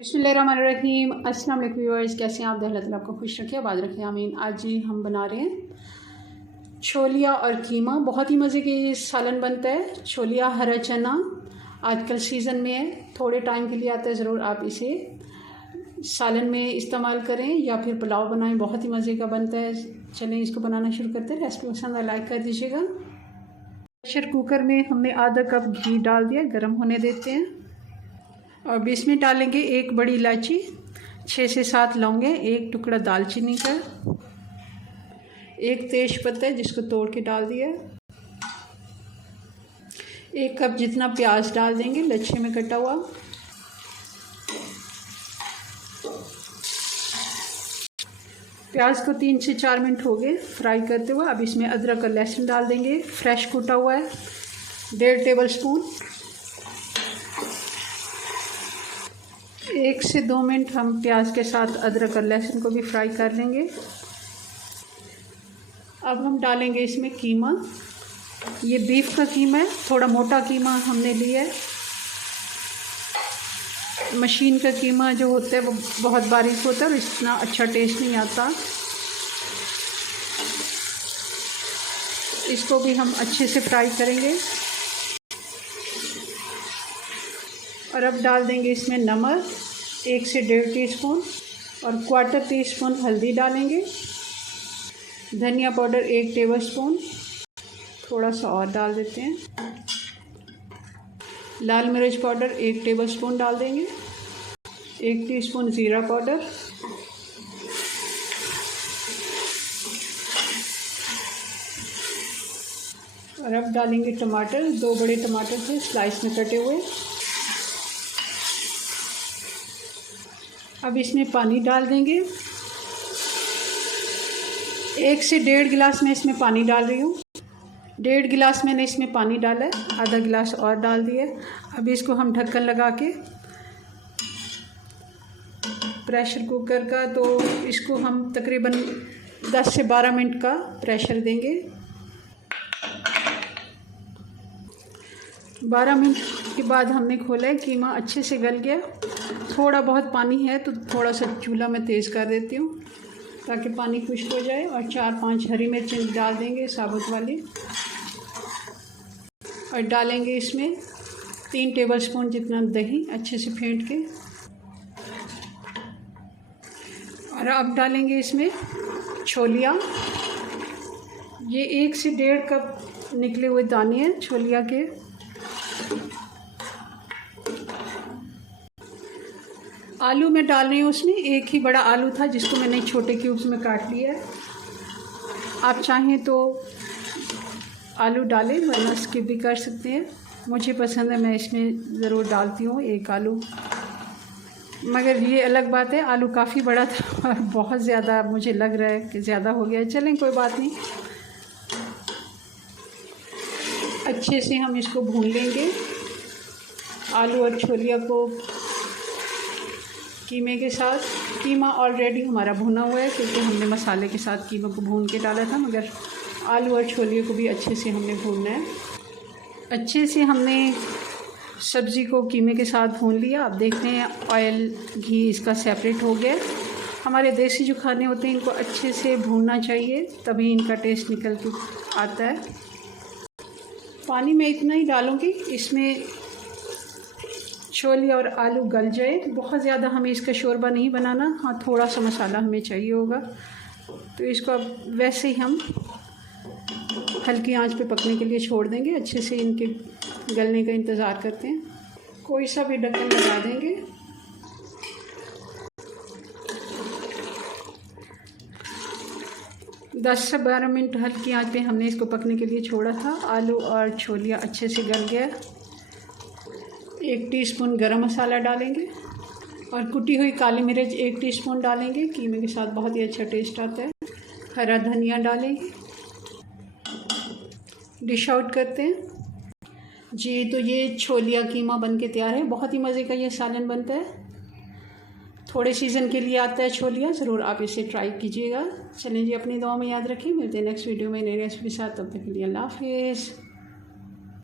बिस्मिल्लाहिर्रहमानिर्रहीम। अस्सलाम वालेकुम व्यूअर्स, कैसे हैं आप? अल्लाह ताला आपको खुश रखे, आबाद रखे, आमीन। आज जी हम बना रहे हैं छोलिया और कीमा। बहुत ही मज़े के सालन बनता है। छोलिया हरा चना आजकल सीज़न में है, थोड़े टाइम के लिए आता है। ज़रूर आप इसे सालन में इस्तेमाल करें या फिर पुलाव बनाएं, बहुत ही मज़े का बनता है। चलें इसको बनाना शुरू करते हैं। रेसिपी पसंद आए लाइक कर दीजिएगा। प्रेशर कुकर में हमने आधा कप घी डाल दिया, गर्म होने देते हैं। और बीच में डालेंगे एक बड़ी इलायची, 6 से 7 लौंगे, एक टुकड़ा दालचीनी का, एक तेज पत्ता जिसको तोड़ के डाल दिया, 1 कप जितना प्याज डाल देंगे लच्छे में कटा हुआ। प्याज को 3 से 4 मिनट हो गए फ्राई करते हुए। अब इसमें अदरक और लहसुन डाल देंगे, फ्रेश कूटा हुआ है, 1.5 टेबल स्पून। 1 से 2 मिनट हम प्याज के साथ अदरक और लहसुन को भी फ्राई कर लेंगे। अब हम डालेंगे इसमें कीमा। ये बीफ का कीमा है, थोड़ा मोटा कीमा हमने लिया है। मशीन का कीमा जो होता है वो बहुत बारीक होता है और इतना अच्छा टेस्ट नहीं आता। इसको भी हम अच्छे से फ्राई करेंगे। और अब डाल देंगे इसमें नमक 1 से 1.5 टीस्पून और 1/4 टीस्पून हल्दी डालेंगे। धनिया पाउडर 1 टेबलस्पून, थोड़ा सा और डाल देते हैं। लाल मिर्च पाउडर 1 टेबलस्पून डाल देंगे। 1 टीस्पून ज़ीरा पाउडर, और अब डालेंगे टमाटर। 2 बड़े टमाटर थे स्लाइस में कटे हुए। अब इसमें पानी डाल देंगे। 1 से 1.5 गिलास मैं इसमें पानी डाल रही हूँ। 1.5 गिलास मैंने इसमें पानी डाला है, आधा गिलास और डाल दिया। अब इसको हम ढक्कन लगा के प्रेशर कुकर का, तो इसको हम तकरीबन 10 से 12 मिनट का प्रेशर देंगे। 12 मिनट के बाद हमने खोला है, कीमा अच्छे से गल गया। थोड़ा बहुत पानी है तो थोड़ा सा चूल्हा में तेज़ कर देती हूँ ताकि पानी खुश्क हो जाए। और 4-5 हरी मिर्च डाल देंगे साबुत वाली। और डालेंगे इसमें 3 टेबलस्पून जितना दही, अच्छे से फेंट के। और अब डालेंगे इसमें छोलिया। ये 1 से 1.5 कप निकले हुए दाने हैं छोलिया के। आलू मैं डाल रही हूँ उसमें, एक ही बड़ा आलू था जिसको मैंने छोटे क्यूब्स में काट लिया है। आप चाहें तो आलू डालें, वरना स्किप भी कर सकते हैं। मुझे पसंद है, मैं इसमें ज़रूर डालती हूँ 1 आलू। मगर ये अलग बात है, आलू काफ़ी बड़ा था और बहुत ज़्यादा मुझे लग रहा है कि ज़्यादा हो गया है। चलें कोई बात नहीं, अच्छे से हम इसको भून लेंगे। आलू और छोलिया को कीमे के साथ। कीमा ऑलरेडी हमारा भुना हुआ है क्योंकि हमने मसाले के साथ कीमा को भून के डाला था, मगर आलू और छोलिए को भी अच्छे से हमने भूनना है। अच्छे से हमने सब्ज़ी को कीमे के साथ भून लिया। अब देखते हैं ऑयल घी इसका सेपरेट हो गया। हमारे देसी जो खाने होते हैं इनको अच्छे से भूनना चाहिए, तभी इनका टेस्ट निकल के आता है। पानी मैं इतना ही डालूँगी, इसमें छोलिया और आलू गल जाए। बहुत ज़्यादा हमें इसका शोरबा नहीं बनाना। हाँ, थोड़ा सा मसाला हमें चाहिए होगा, तो इसको अब वैसे ही हम हल्की आंच पे पकने के लिए छोड़ देंगे। अच्छे से इनके गलने का इंतज़ार करते हैं। कोई सा भी ढक्कन लगा देंगे। दस से 12 मिनट हल्की आंच पे हमने इसको पकने के लिए छोड़ा था। आलू और छोलिया अच्छे से गल गया। 1 टीस्पून गरम मसाला डालेंगे और कुटी हुई काली मिर्च 1 टीस्पून डालेंगे। कीमे के साथ बहुत ही अच्छा टेस्ट आता है। हरा धनिया डालेंगे। डिश आउट करते हैं जी। तो ये छोलिया कीमा बन के तैयार है। बहुत ही मज़े का ये सालन बनता है। थोड़े सीज़न के लिए आता है छोलिया, ज़रूर आप इसे ट्राई कीजिएगा। चलें जी, अपनी दुआ में याद रखें। मिलते हैं नेक्स्ट वीडियो में नई रेसिपी के साथ। तब तक के लिए अल्लाह हाफिज़।